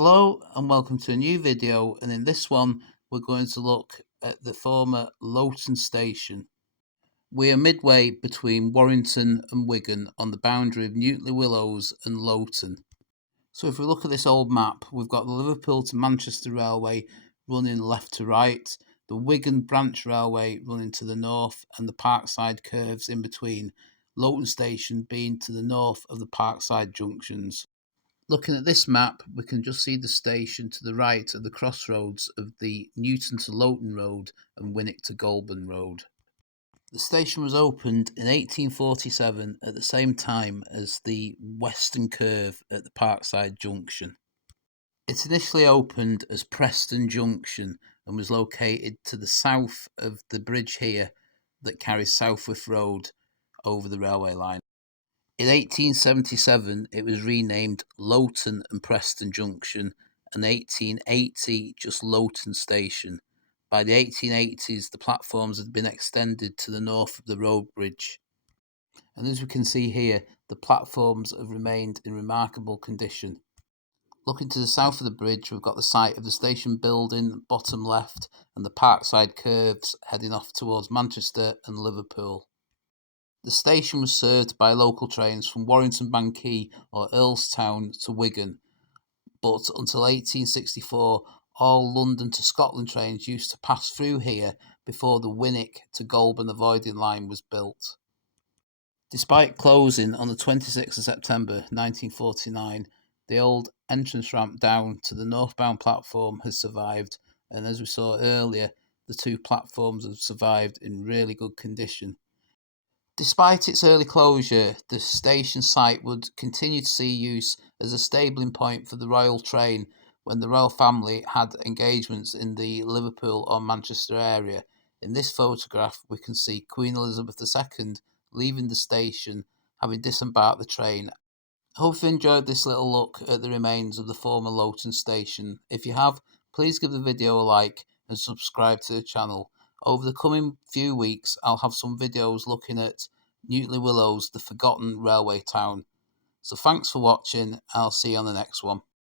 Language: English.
Hello and welcome to a new video, and in this one we're going to look at the former Lowton Station. We are midway between Warrington and Wigan on the boundary of Newton le Willows and Lowton. So if we look at this old map, we've got the Liverpool to Manchester Railway running left to right, the Wigan Branch Railway running to the north, and the Parkside curves in between, Lowton Station being to the north of the Parkside junctions. Looking at this map, we can just see the station to the right at the crossroads of the Newton to Lowton Road and Winwick to Goulburn Road. The station was opened in 1847 at the same time as the Western Curve at the Parkside Junction. It initially opened as Preston Junction and was located to the south of the bridge here that carries Southwith Road over the railway line. In 1877 it was renamed Lowton and Preston Junction, and 1880 just Lowton Station. By the 1880s the platforms had been extended to the north of the road bridge, and as we can see here the platforms have remained in remarkable condition. Looking to the south of the bridge, we've got the site of the station building, bottom left, and the Parkside curves heading off towards Manchester and Liverpool. The station was served by local trains from Warrington Banquee or Earlstown to Wigan, but until 1864 all London to Scotland trains used to pass through here before the Winwick to Goulburn avoiding line was built. Despite closing on the 26th of September 1949, the old entrance ramp down to the northbound platform has survived, and as we saw earlier, the two platforms have survived in really good condition. Despite its early closure, the station site would continue to see use as a stabling point for the royal train when the royal family had engagements in the Liverpool or Manchester area. In this photograph, we can see Queen Elizabeth II leaving the station, having disembarked the train. I hope you enjoyed this little look at the remains of the former Lowton Station. If you have, please give the video a like and subscribe to the channel. Over the coming few weeks, I'll have some videos looking at Newton le Willows, the forgotten railway town. So thanks for watching, and I'll see you on the next one.